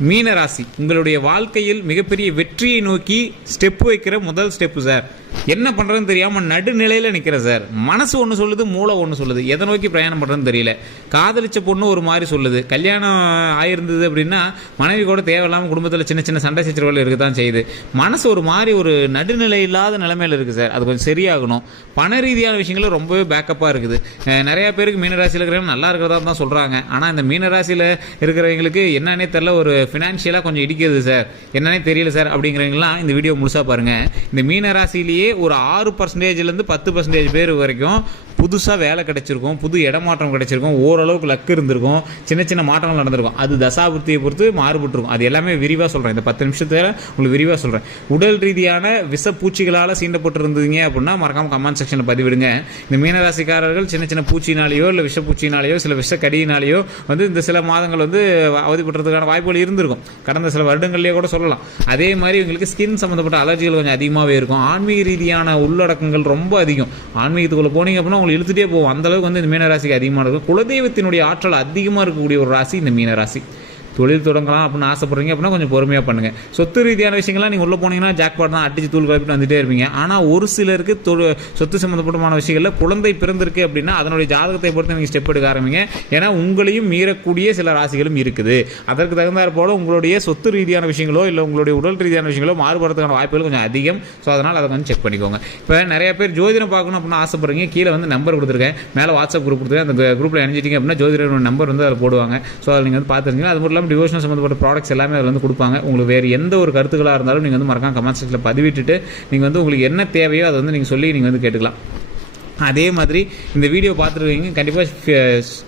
மீனராசி உங்களுடைய வாழ்க்கையில் மிகப்பெரிய வெற்றியை நோக்கி ஸ்டெப் வைக்கிற முதல் ஸ்டெப்பு சார் என்ன பண்ணுறதுன்னு தெரியாமல் நடுநிலையில் நிற்கிறேன் சார். மனசு ஒன்று சொல்லுது மூளை ஒன்று சொல்லுது. எதை நோக்கி பிரயாணம் பண்ணுறதுன்னு தெரியல. காதலிச்ச பொண்ணு ஒரு மாதிரி சொல்லுது. கல்யாணம் ஆயிருந்தது அப்படின்னா மனைவி கூட தேவையில்லாமல் குடும்பத்தில் சின்ன சின்ன சண்டை சச்சரவுகள் இருக்க தான் செய்யுது. மனசு ஒரு மாதிரி ஒரு நடுநிலை இல்லாத நிலைமையில் இருக்குது சார். அது கொஞ்சம் சரியாகணும். பண ரீதியான விஷயங்களும் ரொம்பவே பேக்கப்பாக இருக்குது. நிறையா பேருக்கு மீனராசியில் இருக்கிறவங்க நல்லா இருக்கிறதா தான் சொல்கிறாங்க ஆனால் இந்த மீனராசியில் இருக்கிறவங்களுக்கு என்னன்னே தெரில ஒரு ஃபினான்ஷியலாக கொஞ்சம் இடிக்கிறது சார். என்னன்னே தெரியல சார் அப்படிங்கிறவங்களாம் இந்த வீடியோ முழுசாக பாருங்கள் இந்த மீனராசிலேயே ஒரு ஆறு பர்சன்டேஜ்லேருந்து பத்து பர்சன்டேஜ் பேர் வரைக்கும் புதுசாக வேலை கிடைச்சிருக்கும் புது இடமாற்றம் கிடச்சிருக்கும் ஓரளவுக்கு லக்கு இருந்திருக்கும் சின்ன சின்ன மாற்றங்கள் நடந்திருக்கும். அது தசாபுத்தியை பொறுத்து மாறுபட்டிருக்கும். அது எல்லாமே விரிவாக சொல்கிறேன் இந்த பத்து நிமிஷத்தில் உங்களுக்கு விரிவாக சொல்கிறேன் உடல் ரீதியான விஷ பூச்சிகளால் சீண்டப்பட்டிருந்தீங்க அப்படின்னா மறக்காமல் கமெண்ட் செக்ஷனில் பதிவிடுங்க. இந்த மீனராசிக்காரர்கள் சின்ன சின்ன பூச்சினாலேயோ இல்லை விஷப்பூச்சினாலேயோ சில விஷக்கடியினாலேயோ வந்து இந்த சில மாதங்கள் வந்து அவதிப்படுறதுக்கான வாய்ப்புகள் இருந்திருக்கும். கடந்த சில வருடங்கள்லேயே கூட சொல்லலாம். அதே மாதிரி எங்களுக்கு ஸ்கின் சம்மந்தப்பட்ட அலர்ஜிகள் கொஞ்சம் அதிகமாகவே இருக்கும். ஆன்மீக ரீதியான உள்ளடக்கங்கள் ரொம்ப அதிகம். ஆன்மீகத்துக்குள்ளே போனீங்க அப்படின்னா உங்களை இழுத்துட்டே போகும். அந்தளவுக்கு வந்து இந்த மீனராசிக்கு அதிகமாக இருக்கும். குலதெய்வத்தினுடைய ஆற்றல் அதிகமாக இருக்கக்கூடிய ஒரு ராசி இந்த மீனராசி. தொழில் தொடங்கலாம் அப்படின்னு ஆசைப்படுறீங்க அப்படின்னா கொஞ்சம் பொறுமையாக பண்ணுங்கள் சொத்து ரீதியான விஷயங்கள்லாம் நீங்கள் உள்ளே போனீங்கன்னா ஜாக்பாட் தான் அடிச்சு தூள் கிளப்பிட்டு வந்துட்டே இருப்பீங்க. ஆனால் ஒரு சிலருக்கு தொழு சொத்து சம்மந்தப்பட்டமான விஷயங்களில் குழந்தை பிறந்திருக்கு அப்படின்னா அதனுடைய ஜாதகத்தை பொறுத்து நீங்கள் ஸ்டெப் எடுக்க ஆரம்பிங்க. ஏன்னா உங்களையும் மீறக்கூடிய சில ராசிகளும் இருக்குது. அதற்கு தகுந்தாற் போல உங்களுடைய சொத்து ரீதியான விஷயங்களோ இல்லை உங்களுடைய உடல் ரீதியான விஷயங்களோ மாறுபடுறதுக்கான வாய்ப்புகள் கொஞ்சம் அதிகம். ஸோ அதனால் அதை கொஞ்சம் செக் பண்ணிக்கோங்க. இப்போ நிறைய பேர் ஜோதிடம் பார்க்கணும் அப்படின்னு ஆசைப்படுறீங்க. கீழே வந்து நம்பர் கொடுத்துருக்கேன். மேலே வாட்ஸ்அப் குரூப் கொடுத்துருக்கேன். அந்த குரூப்பில் இணைஞ்சிட்டிங்க அப்படின்னா ஜோதிடரோட நம்பர் வந்து அதில் போடுவாங்க. ஸோ அதை நீங்கள் வந்து பார்த்துருங்க அது மட்டும் இல்லாமல் டிவோஷனல் சம்மந்தப்பட்ட ப்ராடக்ட்ஸ் எல்லாமே அதில் வந்து கொடுப்பாங்க. உங்களுக்கு வேறு எந்த ஒரு கருத்துக்களாக இருந்தாலும் நீங்கள் வந்து மறக்காம கமெண்ட் செக்ஷனில் பதிவிட்டுட்டு நீங்கள் வந்து உங்களுக்கு என்ன தேவையோ அதை வந்து நீங்கள் சொல்லி நீங்கள் வந்து கேட்டுக்கலாம். அதே மாதிரி இந்த வீடியோ பார்த்துருக்கீங்க கண்டிப்பாக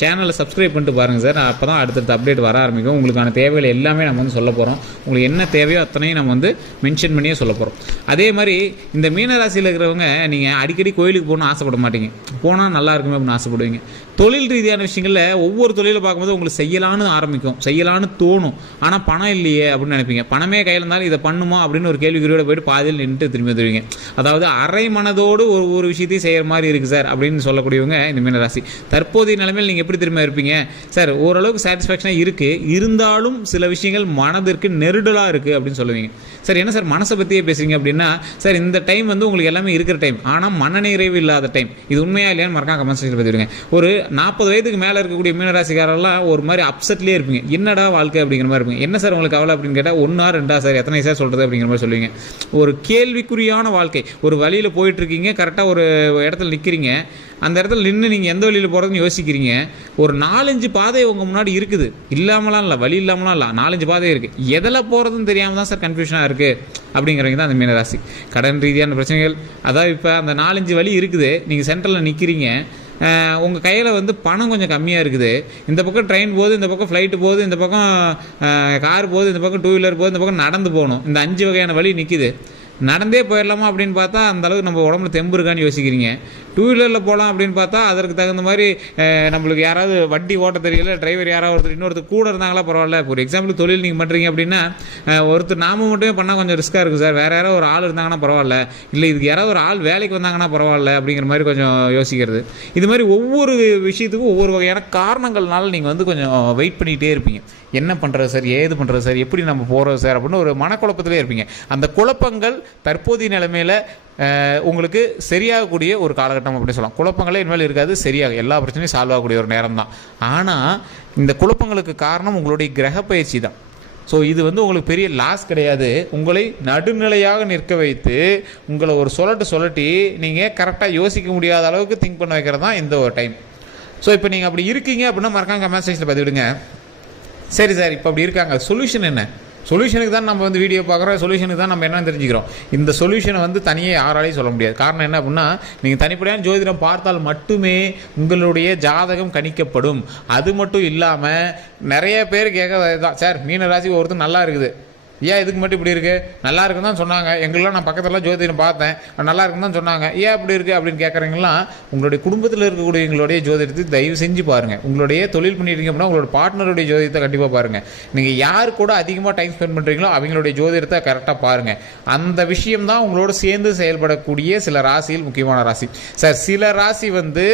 சேனலை சப்ஸ்கிரைப் பண்ணிட்டு பாருங்கள் சார். அப்போ தான் அடுத்தடுத்த அப்டேட் வர ஆரம்பிக்கும். உங்களுக்கான தேவைகள் எல்லாமே நம்ம வந்து சொல்ல போகிறோம் உங்களுக்கு என்ன தேவையோ அத்தனையும் நம்ம வந்து மென்ஷன் பண்ணியே சொல்ல போகிறோம் அதே மாதிரி இந்த மீனராசியில் இருக்கிறவங்க நீங்கள் அடிக்கடி கோயிலுக்கு போகணும்னு ஆசைப்பட மாட்டீங்க. போனால் நல்லா இருக்குமே அப்படின்னு ஆசைப்படுவீங்க. தொழில் ரீதியான விஷயங்களில் ஒவ்வொரு தொழிலை பார்க்கும்போது உங்களுக்கு செய்யலான்னு ஆரம்பிக்கும். செய்யலான்னு தோணும். ஆனால் பணம் இல்லையே அப்படின்னு நினைப்பீங்க. பணமே கையில் இருந்தாலும் இதை பண்ணுமா அப்படின்னு ஒரு கேள்விக்குறியோட போயிட்டு பாதியில் நின்றுட்டு திரும்பி வந்துடுவீங்க அதாவது அரை மனதோடு ஒரு ஒரு விஷயத்தையும் செய்கிற மாதிரி இருக்குது சார் அப்படின்னு சொல்லக்கூடியவங்க இந்த மீனராசி தற்போதைய நிலைமையில் நீங்கள் எப்படி திரும்ப இருப்பீங்க? சார் ஓரளவுக்கு சாட்டிஸ்ஃபேக்ஷனாக இருக்குது இருந்தாலும் சில விஷயங்கள் மனதிற்கு நெருடலாக இருக்குது அப்படின்னு சொல்லுவீங்க. சார் என்ன சார் மனசை பற்றியே பேசுறீங்க அப்படின்னா சார் இந்த டைம் வந்து உங்களுக்கு எல்லாமே இருக்கிற டைம் ஆனால் மனநிறைவு இல்லாத டைம் இது உண்மையாக இல்லையான்னு மறக்காம கமெண்ட் செக்ஷனில் பதிவிடுங்க. ஒரு நாற்பது வயதுக்கு மேலே இருக்கக்கூடிய மீனராசிக்காரெல்லாம் ஒரு மாதிரி அப்செட்லேயே இருப்பீங்க. என்னடா வாழ்க்கை அப்படிங்கிற மாதிரி இருப்பீங்க. என்ன சார் உங்களுக்கு கவலை அப்படின்னு கேட்டால் ஒன்றா ரெண்டா சார் எத்தனை சார் சொல்கிறது அப்படிங்கிற மாதிரி சொல்லுவீங்க. ஒரு கேள்விக்குறியான வாழ்க்கை. ஒரு வழியில் போயிட்டுருக்கீங்க கரெக்டாக ஒரு இடத்துல நிற்கிறீங்க அந்த இடத்துல நின்று நீங்கள் எந்த வழியில் போகிறதுன்னு யோசிக்கிறீங்க. ஒரு நாலஞ்சு பாதை உங்கள் முன்னாடி இருக்குது. இல்லாமலாம் இல்லை வழி இல்லாமலாம் இல்லை நாலஞ்சு பாதை இருக்குது எதில் போகிறதுன்னு தெரியாமல் தான் சார் கன்ஃபியூஷனாக இருக்குது அப்படிங்கிறவங்க தான் அந்த மீனராசி கடன் ரீதியான பிரச்சனைகள். அதாவது இப்போ அந்த நாலஞ்சு வழி இருக்குது. நீங்கள் சென்டரில் நிற்கிறீங்க உங்கள் கையில் வந்து பணம் கொஞ்சம் கம்மியாக இருக்குது. இந்த பக்கம் ட்ரெயின் போகுது இந்த பக்கம் ஃப்ளைட்டு போகுது இந்த பக்கம் கார் போகுது இந்த பக்கம் டூ வீலர் போகுது இந்த பக்கம் நடந்து போகணும். இந்த அஞ்சு வகையான வழி நிற்கிது நடந்தே போயிடலாமா அப்படின்னு பார்த்தா அந்த அளவுக்கு நம்ம உடம்புல தெம்பு இருக்கான்னு யோசிக்கிறீங்க. டூ வீலரில் போகலாம் அப்படின்னு பார்த்தா அதற்கு தகுந்த மாதிரி நம்மளுக்கு யாராவது வண்டி ஓட்ட தெரியல டிரைவர் யாராவது ஒருத்தர் இன்னொருத்தர் கூட இருந்தாங்களா பரவாயில்ல. இப்போ ஒரு எக்ஸாம்பிள் தொழில் நீங்கள் பண்ணுறீங்க அப்படின்னா ஒருத்தர் நாம மட்டுமே பண்ணால் கொஞ்சம் ரிஸ்க்காக இருக்குது சார். வேறு யாராவது ஒரு ஆள் இருந்தாங்கன்னா பரவாயில்ல. இல்லை இதுக்கு யாராவது ஒரு ஆள் வேலைக்கு வந்தாங்கன்னா பரவாயில்ல அப்படிங்கிற மாதிரி கொஞ்சம் யோசிக்கிறது. இது மாதிரி ஒவ்வொரு விஷயத்துக்கும் ஒவ்வொரு வகையான காரணங்கள்னால நீங்கள் வந்து கொஞ்சம் வெயிட் பண்ணிகிட்டே இருப்பீங்க. என்ன பண்ணுறது சார்? ஏது பண்ணுறது சார்? எப்படி நம்ம போகிறது சார்? அப்படின்னு ஒரு மனக்குழப்பத்திலே இருப்பீங்க. அந்த குழப்பங்கள் தற்போதைய நிலைமையில் உங்களுக்கு சரியாகக்கூடிய ஒரு காலகட்டம் அப்படின்னு சொல்லலாம். குழப்பங்களே இனிமேல் இருக்காது சரியாக எல்லா பிரச்சனையும் சால்வ் ஆகக்கூடிய ஒரு நேரம் தான் ஆனால் இந்த குழப்பங்களுக்கு காரணம் உங்களுடைய கிரக பயிற்சி தான். ஸோ இது வந்து உங்களுக்கு பெரிய லாஸ் கிடையாது. உங்களை நடுநிலையாக நிற்க வைத்து உங்களை ஒரு சொல்லட்டு சொல்லட்டி நீங்கள் கரெக்டாக யோசிக்க முடியாத அளவுக்கு திங்க் பண்ண வைக்கிறது தான் இந்த ஒரு டைம் ஸோ இப்போ நீங்கள் அப்படி இருக்கீங்க அப்படின்னா மறக்காம கமெண்ட் செக்ஷனில் பதிவிடுங்க. சரி சார் இப்போ அப்படி இருக்காங்க. சொல்யூஷன் என்ன? சொல்யூஷனுக்கு தான் நம்ம வந்து வீடியோ பார்க்குறோம். சொல்யூஷனுக்கு தான் நம்ம என்ன தெரிஞ்சுக்கிறோம். இந்த சொல்யூஷனை வந்து தனியே யாராலையும் சொல்ல முடியாது. காரணம் என்ன அப்படின்னா நீங்கள் தனிப்படையான ஜோதிடம் பார்த்தால் மட்டுமே உங்களுடைய ஜாதகம் கணிக்கப்படும். அது மட்டும் இல்லாமல் நிறைய பேர் கேட்க தான் சார் மீன ராசி ஒருத்தர் நல்லா இருக்குது. ஏன் இதுக்கு மட்டும் இப்படி இருக்குது நல்லா இருக்குன்னு தான் சொன்னாங்க. எங்கெல்லாம் நான் பக்கத்தில் ஜோதிடம் பார்த்தேன். நல்லா இருக்குன்னு தான் சொன்னாங்க. ஏன் இப்படி இருக்குது அப்படின்னு கேட்குறீங்களா உங்களுடைய குடும்பத்தில் இருக்கக்கூடிய எங்களுடைய ஜோதிடத்தை தயவு செஞ்சு பாருங்கள் உங்களுடைய தொழில் பண்ணிட்டீங்க அப்படின்னா உங்களோட பார்ட்னருடைய ஜோதிடத்தை கண்டிப்பாக பாருங்கள் நீங்கள் யார் கூட அதிகமாக டைம் ஸ்பெண்ட் பண்ணுறீங்களோ அவங்களுடைய ஜோதிடத்தை கரெக்டாக பாருங்கள் அந்த விஷயம் தான் உங்களோட சேர்ந்து செயல்படக்கூடிய சில ராசியில் முக்கியமான ராசி. சார் சில ராசி வந்து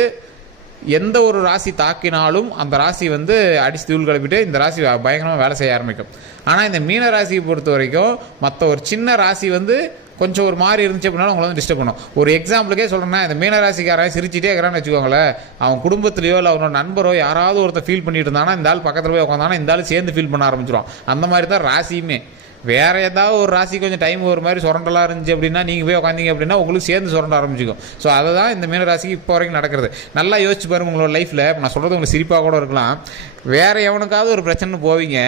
எந்த ஒரு ராசி தாக்கினாலும் அந்த ராசி வந்து அடிச்சு தூள் கிளப்பிட்டு இந்த ராசி பயங்கரமாக வேலை செய்ய ஆரம்பிக்கும். ஆனால் இந்த மீன ராசியை பொறுத்த வரைக்கும் மற்ற ஒரு சின்ன ராசி வந்து கொஞ்சம் ஒரு மாதிரி இருந்துச்சு அப்படின்னாலும் உங்களை வந்து டிஸ்டர்ப் பண்ணும். ஒரு எக்ஸாம்பிளுக்கே சொல்கிறேன்னா இந்த மீனராசிக்காரன் சிரிச்சிட்டே இருக்கிறான்னு வச்சுக்கோங்களேன் அவன் குடும்பத்திலையோ இல்லை அவனோட நண்பரோ யாராவது ஒருத்தர் ஃபீல் பண்ணிட்டு இருந்தானா இந்த ஆள் பக்கத்தில் போய் உட்காந்தானா இந்த ஆள் சேர்ந்து ஃபீல் பண்ண ஆரம்பிச்சிடும் அந்த மாதிரி தான் ராசியுமே. வேற ஏதாவது ஒரு ராசி கொஞ்சம் டைம் ஒரு மாதிரி சுரண்டலாக இருந்துச்சு அப்படின்னா நீங்கள் போய் உட்காந்தீங்க அப்படின்னா உங்களுக்கு சேர்ந்து சுரண்ட ஆரம்பிச்சிக்கும். ஸோ அதை தான் இந்த மீன ராசிக்கு இப்போ வரைக்கும் நடக்கிறது. நல்லா யோசிச்சு பாருங்க உங்களோட லைஃப்பில் நான் சொல்கிறது உங்களுக்கு சிரிப்பாக கூட இருக்கலாம். வேற எவனுக்காவது ஒரு பிரச்சனை போவீங்க.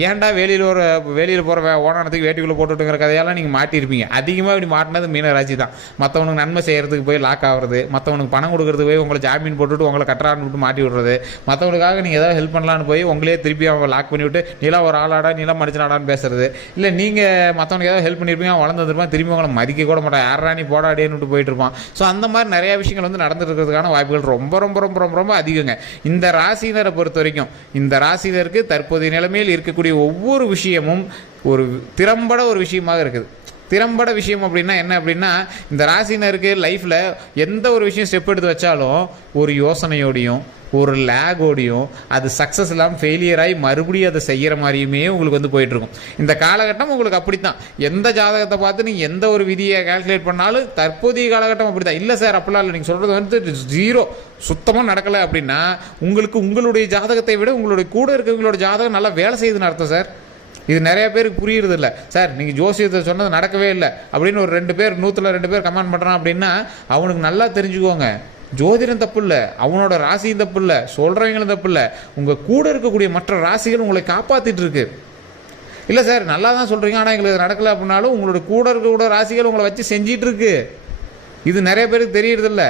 ஏன்டா வெளியில் ஒரு வெளியில் போகிற ஓனானத்துக்கு வேட்டிக்குள்ளே போட்டுட்டுங்கிற கதையெல்லாம் நீங்கள் மாட்டியிருப்பீங்க. அதிகமாக இப்படி மாட்டினது மீனராசி தான். மற்றவனுக்கு நன்மை செய்கிறதுக்கு போய் லாக் ஆகிறது மற்றவனுக்கு பணம் கொடுக்குறது போய் உங்களை ஜாமீன் போட்டுட்டு உங்களை கட்டுறான்னு விட்டு மாட்டி விடுறது மற்றவனுக்காக நீங்கள் ஏதாவது ஹெல்ப் பண்ணலான்னு போய் உங்களே திருப்பி அவன் லாக் பண்ணி விட்டு நீலாம் ஒரு ஆளாடா நீலாம் மடிச்சனாடான்னு பேசுறது. இல்லை நீங்கள் மற்றவனுக்கு ஏதாவது ஹெல்ப் பண்ணியிருப்பீங்க அவன் வளர்ந்து வந்துருப்பான் திரும்பி உங்களை மதிக்க கூட மாட்டான். யாரா நீ போடாடேன்னு விட்டு போயிட்டு இருப்பான் ஸோ அந்த மாதிரி நிறையா விஷயங்கள் வந்து நடந்துருக்கிறதுக்கான வாய்ப்புகள் ரொம்ப ரொம்ப ரொம்ப ரொம்ப ரொம்ப அதிகங்க. இந்த ராசினரை பொறுத்த வரைக்கும் இந்த ராசினருக்கு தற்போதைய நிலைமையில் இருக்கக்கூடிய ஒவ்வொரு விஷயமும் ஒரு திறம்பட ஒரு விஷயமாக இருக்குது. திறம்பட விஷயம் அப்படின்னா என்ன அப்படின்னா இந்த ராசினருக்கு லைஃப்பில் எந்த ஒரு விஷயம் ஸ்டெப் எடுத்து வச்சாலும் ஒரு யோசனையோடையும் ஒரு லேகோடையும் அது சக்ஸஸ் இல்லாமல் ஃபெயிலியர் ஆகி மறுபடியும் அதை செய்கிற மாதிரியுமே உங்களுக்கு வந்து போயிட்டுருக்கும் இந்த காலகட்டம் உங்களுக்கு அப்படித்தான். எந்த ஜாதகத்தை பார்த்து நீங்கள் எந்த ஒரு விதியை கால்குலேட் பண்ணாலும் தற்போதைய காலகட்டம் அப்படி தான் இல்லை சார் அப்படிலாம் இல்லை. நீங்கள் சொல்கிறது வந்து ஜீரோ சுத்தமாக நடக்கலை அப்படின்னா உங்களுக்கு உங்களுடைய ஜாதகத்தை விட உங்களுடைய கூட இருக்கிறவங்களோட ஜாதகம் நல்லா வேலை செய்யுதுன்னு அர்த்தம் சார். இது நிறைய பேருக்கு புரியுறது இல்லை. சார் நீங்கள் ஜோசியத்தை சொன்னது நடக்கவே இல்லை. அப்படின்னு ஒரு ரெண்டு பேர் நூற்றில் ரெண்டு பேர் கமெண்ட் பண்ணுறான் அப்படின்னா அவனுக்கு நல்லா தெரிஞ்சுக்கோங்க. ஜோதிடம் தப்பு இல்லை அவனோட ராசியும் தப்பு இல்லை சொல்கிறவங்களும் தப்பு இல்லை உங்கள் கூட இருக்கக்கூடிய மற்ற ராசிகள் உங்களை காப்பாற்றிட்டு இருக்கு. இல்லை சார் நல்லா தான் சொல்கிறீங்க ஆனால் எங்களுக்கு நடக்கலை அப்படின்னாலும் உங்களோட கூட இருக்கக்கூட ராசிகள் உங்களை வச்சு செஞ்சிட்டு இருக்கு. இது நிறைய பேருக்கு தெரியறதில்ல.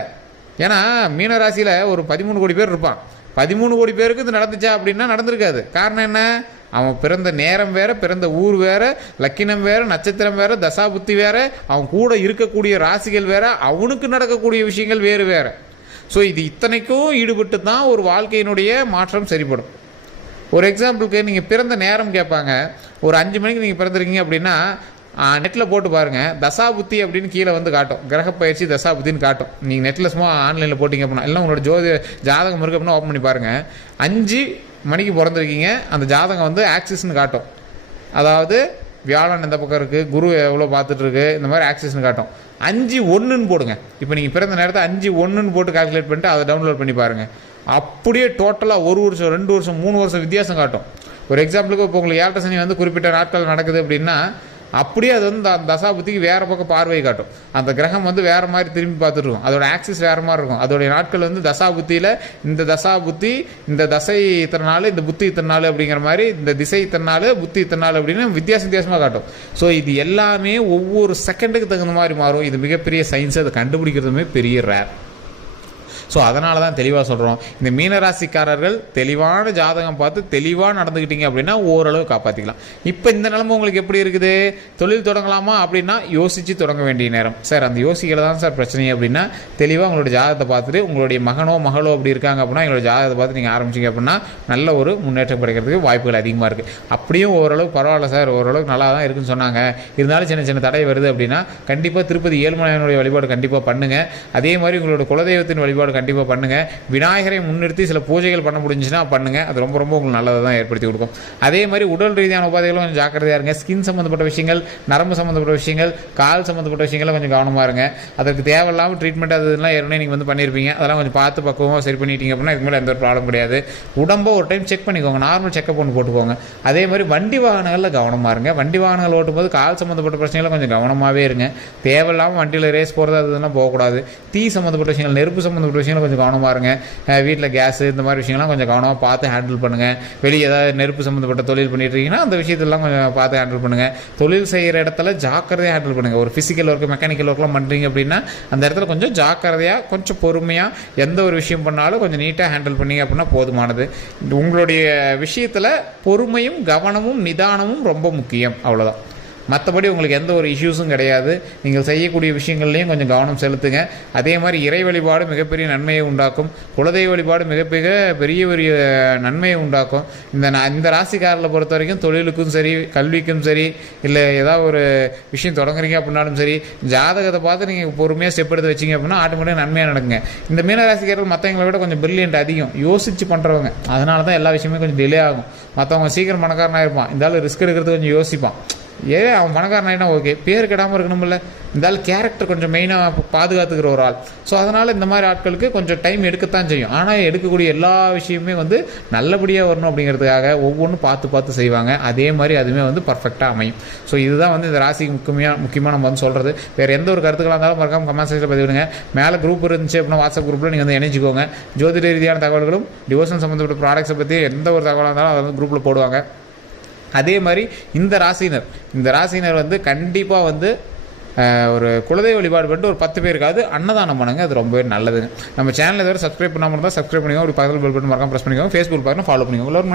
ஏன்னா மீன ராசியில் ஒரு பதிமூணு கோடி பேர் இருப்பான். பதிமூணு கோடி பேருக்கு இது நடந்துச்சா அப்படின்னா நடந்திருக்காது. காரணம் என்ன? அவன் பிறந்த நேரம் வேற பிறந்த ஊர் வேற லக்கினம் வேற நட்சத்திரம் வேற தசாபுத்தி வேற அவன் கூட இருக்கக்கூடிய ராசிகள் வேற அவனுக்கு நடக்கக்கூடிய விஷயங்கள் வேறு வேறு. ஸோ இது இத்தனைக்கும் ஈடுபட்டு தான் ஒரு வாழ்க்கையினுடைய மாற்றம் சரிப்படும். ஒரு எக்ஸாம்பிளுக்கு நீங்கள் பிறந்த நேரம் கேட்பாங்க. ஒரு அஞ்சு மணிக்கு நீங்கள் பிறந்திருக்கீங்க அப்படின்னா நெட்டில் போட்டு பாருங்கள் தசாபுத்தி அப்படின்னு கீழே வந்து காட்டும். கிரகப்பயிற்சி தசாபுத்தின்னு காட்டும். நீங்கள் நெட்டில் சும்மா ஆன்லைனில் போட்டிங்க அப்படின்னா இல்லை உங்களோட ஜோதி ஜாதகம் இருக்குது அப்படின்னா ஓப்பன் பண்ணி பாருங்கள் அஞ்சு மணிக்கு பிறந்திருக்கீங்க. அந்த ஜாதகம் வந்து ஆக்சிஸ்னு காட்டும். அதாவது வியாழன் எந்த பக்கம் இருக்குது குரு எவ்வளோ பார்த்துட்ருக்கு இந்த மாதிரி ஆக்சிஸ்னு காட்டும். அஞ்சு ஒன்றுன்னு போடுங்க. இப்போ நீங்கள் பிறந்த நேரத்தை அஞ்சு ஒன்றுன்னு போட்டு கால்குலேட் பண்ணிட்டு அதை டவுன்லோட் பண்ணி பாருங்கள் அப்படியே டோட்டலாக ஒரு வருஷம் ரெண்டு வருஷம் மூணு வருஷம் வித்தியாசம் காட்டும். ஒரு எக்ஸாம்பிளுக்கு இப்போ உங்களுக்கு ஏழரை சனி வந்து குறிப்பிட்ட நாட்கள் நடக்குது அப்படின்னா அப்படியே அது வந்து அந்த தசாபுத்திக்கு வேறு பக்கம் பார்வை காட்டும். அந்த கிரகம் வந்து வேறு மாதிரி திரும்பி பார்த்துட்டு அதோட ஆக்சிஸ் வேறு மாதிரி இருக்கும். அதோடைய நாட்கள் வந்து தசாபுத்தியில் இந்த தசாபுத்தி இந்த தசை இத்தனை நாள் இந்த புத்தி இத்தனை நாள் அப்படிங்கிற மாதிரி இந்த திசை இத்தனை நாள் புத்தி இத்தனை நாள் அப்படின்னு வித்தியாச வித்தியாசமாக காட்டும். ஸோ இது எல்லாமே ஒவ்வொரு செகண்டுக்கு தகுந்த மாதிரி மாறும். இது மிகப்பெரிய சயின்ஸ் அதை கண்டுபிடிக்கிறதுமே பெரிய ரேர் ஸோ அதனால தான் தெளிவாக சொல்கிறோம் இந்த மீனராசிக்காரர்கள் தெளிவான ஜாதகம் பார்த்து தெளிவாக நடந்துக்கிட்டீங்க அப்படின்னா ஓரளவு காப்பாற்றிக்கலாம் இப்போ இந்த நிலம உங்களுக்கு எப்படி இருக்குது? தொழில் தொடங்கலாமா அப்படின்னா யோசித்து தொடங்க வேண்டிய நேரம். சார் அந்த யோசிக்கல தான் சார் பிரச்சனை அப்படின்னா தெளிவாக உங்களோட ஜாதகத்தை பார்த்துட்டு உங்களுடைய மகனோ மகளோ அப்படி இருக்காங்க அப்படின்னா எங்களோட ஜாதகத்தை பார்த்து நீங்கள் ஆரம்பிச்சிங்க அப்படின்னா நல்ல ஒரு முன்னேற்றம் கிடைக்கிறதுக்கு வாய்ப்புகள் அதிகமாக இருக்குது அப்படியும் ஓரளவுக்கு பரவாயில்ல சார். ஓரளவுக்கு நல்லா தான் இருக்குன்னு சொன்னாங்க. இருந்தாலும் சின்ன சின்ன தடை வருது அப்படின்னா கண்டிப்பாக திருப்பதி ஏழுமலையனுடைய வழிபாடு கண்டிப்பாக பண்ணுங்கள் அதே மாதிரி உங்களோட குலதெய்வத்தின் வழிபாடு கண்டிப்பாக பண்ணுங்கள் விநாயகரை முன்னிறுத்தி சில பூஜைகள் பண்ண முடிஞ்சுன்னா பண்ணுங்கள் அது ரொம்ப ரொம்ப உங்களுக்கு நல்லதை தான் ஏற்படுத்தி கொடுக்கும். அதே மாதிரி உடல் ரீதியான உபாதைகளும் கொஞ்சம் ஜாக்கிரதையாக இருங்க. ஸ்கின் சம்மந்தப்பட்ட விஷயங்கள் நரம்பு சம்மந்தப்பட்ட விஷயங்கள் கால் சம்மந்தப்பட்ட விஷயங்களை கொஞ்சம் கவனமாக இருங்க. அதற்கு தேவையில்லாமல் ட்ரீட்மெண்ட் அது இதெல்லாம் ஏற்கனவே நீங்கள் வந்து பண்ணியிருப்பீங்க அதெல்லாம் கொஞ்சம் பார்த்து பக்குவமாக சரி பண்ணிட்டீங்க அப்படின்னா இதுக்கு மேலே எந்த ஒரு ப்ராப்ளம் கிடையாது. உடம்பை ஒரு டைம் செக் பண்ணிக்கோங்க. நார்மல் செக்அப் ஒன்று போட்டுக்கோங்க. அதே மாதிரி வண்டி வாகனங்களில் கவனமாக இருங்க. வண்டி வாகனங்கள் ஓட்டும்போது கால் சம்மந்தப்பட்ட பிரச்சனைகளை கொஞ்சம் கவனமாகவே இருங்க. தேவையில்லாமல் வண்டியில் ரேஸ் போகிறது அது இதெல்லாம் போகக்கூடாது. தீ சம்மந்தப்பட்ட விஷயங்கள் நெருப்பு சம்மந்தப்பட்ட விஷயங்கள் கொஞ்சம் கவனமாக இருங்க. வீட்டில் கேஸு இந்த மாதிரி விஷயங்கள்லாம் கொஞ்சம் கவனமாக பார்த்து ஹேண்டில் பண்ணுங்கள் வெளியே ஏதாவது நெருப்பு சம்மந்தப்பட்ட தொழில் பண்ணிட்டு இருக்கீங்கன்னா அந்த விஷயத்தெல்லாம் கொஞ்சம் பார்த்து ஹேண்டில் பண்ணுங்கள் தொழில் செய்கிற இடத்துல ஜாக்கிரதையாக ஹேண்டில் பண்ணுங்கள் ஒரு ஃபிசிக்கல் ஒர்க்கு மெக்கானிக்கல் ஒர்க்லாம் பண்ணுறீங்க அப்படின்னா அந்த இடத்துல கொஞ்சம் ஜாக்கிரதையாக கொஞ்சம் பொறுமையாக எந்த ஒரு விஷயம் பண்ணாலும் கொஞ்சம் நீட்டாக ஹேண்டில் பண்ணீங்க அப்படின்னா போதுமானது. உங்களுடைய விஷயத்தில் பொறுமையும் கவனமும் நிதானமும் ரொம்ப முக்கியம். அவ்வளோதான் மற்றபடி உங்களுக்கு எந்த ஒரு இஷ்யூஸும் கிடையாது. நீங்கள் செய்யக்கூடிய விஷயங்கள்லையும் கொஞ்சம் கவனம் செலுத்துங்க. அதே மாதிரி இறை வழிபாடு மிகப்பெரிய நன்மையை உண்டாக்கும். குலதெய்வ வழிபாடு மிகப்பெரிய பெரிய பெரிய நன்மையை உண்டாக்கும். இந்த இந்த ராசிக்காரில் பொறுத்த வரைக்கும் தொழிலுக்கும் சரி கல்விக்கும் சரி இல்லை ஏதாவது ஒரு விஷயம் தொடங்குறீங்க அப்படின்னாலும் சரி ஜாதகத்தை பார்த்து நீங்கள் பொறுமையாக ஸ்டெப் எடுத்து வச்சீங்க அப்படின்னா ஆட்டோமேட்டிக் நன்மையாக நடக்குங்க. இந்த மீனராசிக்காரர்கள் மற்றவங்களை விட கொஞ்சம் பிரில்லியன்ட் அதிகம். யோசிச்சு பண்ணுறவங்க அதனால தான் எல்லா விஷயமே கொஞ்சம் டிலே ஆகும். மற்றவங்க சீக்கிரம் பணக்காரனாக இருப்பான். இந்த ரிஸ்க் எடுக்கிறது கொஞ்சம் யோசிப்பான். ஏ அவன் பணக்காரனாயினா ஓகே. பேர் கெடாமல் இருக்கணும்ல இந்த ஆள் கேரக்டர் கொஞ்சம் மெயினாக பாதுகாத்துக்கிற ஒரு ஆள். ஸோ அதனால் இந்த மாதிரி ஆட்களுக்கு கொஞ்சம் டைம் எடுக்கத்தான் செய்யும். ஆனால் எடுக்கக்கூடிய எல்லா விஷயமே வந்து நல்லபடியாக வரணும் அப்படிங்கிறதுக்காக ஒவ்வொன்றும் பார்த்து பார்த்து செய்வாங்க. அதே மாதிரி அதுவுமே வந்து பர்ஃபெக்டாக அமையும். ஸோ இதுதான் வந்து இந்த ராசிக்கு முக்கியமாக முக்கியமாக நம்ம வந்து சொல்கிறது வேறு எந்த ஒரு கருத்துக்களாக இருந்தாலும் மறக்காமல் கமெண்ட் செக்ஷனில் பதிவிடுங்க மேலே குரூப் இருந்துச்சு அப்படின்னா வாட்ஸ்அப் குரூப்பில் நீங்கள் வந்து இணைச்சிக்கோங்க ஜோதிட ரீதியான தகவல்களும் டிவோஷன் சம்மந்தப்பட்ட ப்ராடக்ட்ஸை பற்றி எந்த ஒரு தகவலாக இருந்தாலும் அதை வந்து குரூப்பில் போடுவாங்க. அதே மாதிரி இந்த ராசினர் இந்த ராசினர் வந்து கண்டிப்பாக வந்து ஒரு குலதெய்வ வழிபாடு பண்ணிட்டு ஒரு பத்து பேருக்காவது அன்னதானம் பண்ணுங்க. அது ரொம்பவே நல்லதுங்க நம்ம சேனல் எதாவது சப்ஸ்கிரைப் பண்ணாமல் இருந்தால் சப்ஸ்கிரைப் பண்ணிக்கோங்க. ஒரு பக்கத்தில் பெல் பட்டன் மறக்காம ப்ரெஸ் பண்ணிக்கோங்க. ஃபேஸ்புக் பார்க்கணும் ஃபாலோ பண்ணிக்கோங்க. எல்லாரும்